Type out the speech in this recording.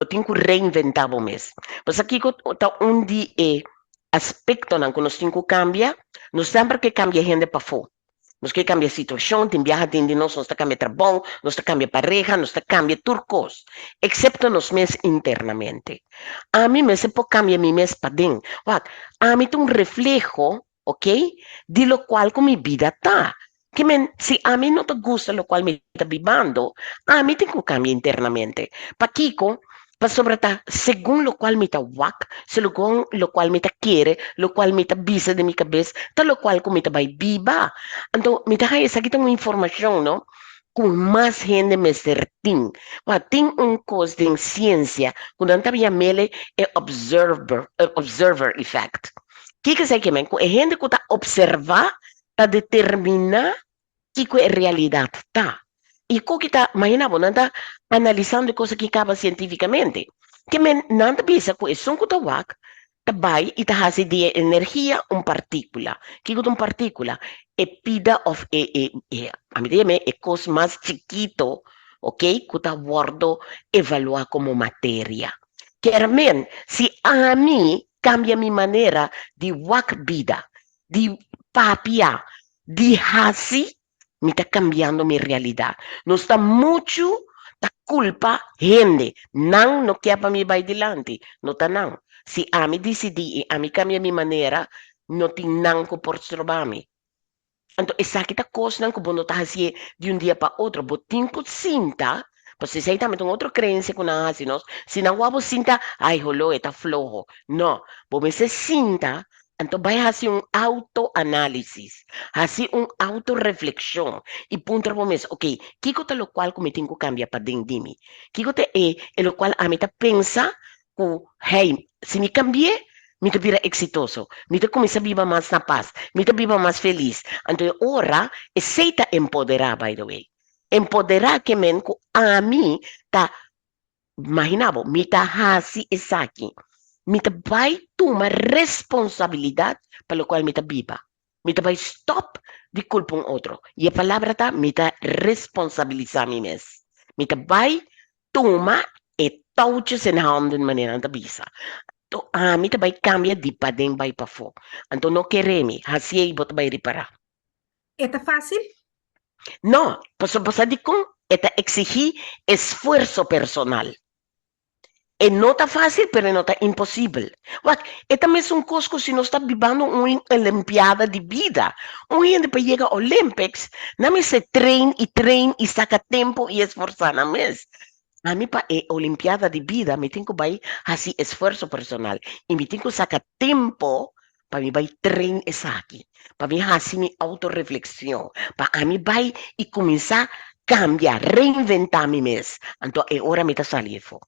Eu tenho que reinventar o mês. Mas aqui está um dia aspecto não que nós temos que cambiar, nós sempre que cambia gente para fora. Nós que cambia a situação, tem viaja de nós está cambia trabalho, nós está cambia pareja, nós está cambia turcos, excepto nos mês internamente. A mim, se pode cambiar mi mês para dentro. A mim tem um reflejo, ok? De lo qual com minha vida está. Que se a mim não te gusta lo qual me está vivendo, a mim tem que cambiar internamente. Para Kiko, para sobre ta, según lo cual me está wak, según lo cual me está quiere, lo cual me está visa de mi cabeza, tal lo cual como me está viva. Então, me está essa aqui tem uma informação, não? Com mais gente me certinho. Tem coisa de ciência, quando a gente mele é observer effect. O que é que é gente que está observar, para determinar que é realidade, tá? E o que está, imagina, não está analisando coisas que acaba cientificamente. Que men, não está pensa que é só que está wak, vai e está de energia uma partícula. Que é uma partícula? É pida of, a mim é coisa mais chiquito, ok? Que está guardo evaluar como matéria. Quer se a mim cambia minha maneira de wak vida, de papia, de hasi, me está cambiando minha realidade. Não está muito da culpa gente. Não, não quer para mim vai dilante. Não está não. Se a mim decidi e a mim cambia minha maneira, não tem não que por trobar-me. Então, essa aqui tá coisa não que não está assim de um dia para outro. Mas tem que sinta, porque se aí também tem outra crença que não assim, nós. Se não vamos sinta, ai, rolou, está flojo. Não, porque se sinta, então vai fazer um autoanálise, fazer uma autorreflexão e ponto para mim, ok, que coisa lo qual que me tenho que cambiar para dentro de mim? Que coisa é lo qual a mim tá pensa que, hey, se me cambiei, me te vira exitoso, me te começa a viver mais na paz, me te viva mais feliz. Então, ora, aceita empoderar, by the way. Empoderar que men ko a mim tá, imaginavo, me tá hasi esaki. Me tá vai tomar responsabilidade pelo qual me tá viva. Me tá vai stop de culpa um outro. E a palavra tá, me tá responsabilizar a mim mesmo. Me tá vai tomar e touches em handen maneira da bisa. To, me tá vai cambia de pa den vai pa fo. Então, não queremos, assim aí, bota vai reparar. ¿Está fácil? No, pues pasar de con esta exigir esfuerzo personal. E não está fácil, pero não está impossível. E também são coisas que se nós está vivendo uma Olimpiada de vida. Um gente para chegar ao Olympics, não me se treina e saca tempo e esforçar, não é? A mim, para a Olimpiada de vida, me tenho que vai fazer esforço personal. E me tenho que sacar tempo para me vai treinar isso aqui. Para me fazer minha autorreflexão. Para mim vai e começar a cambiar, reinventar-me mesmo. Então, é hora me está salindo.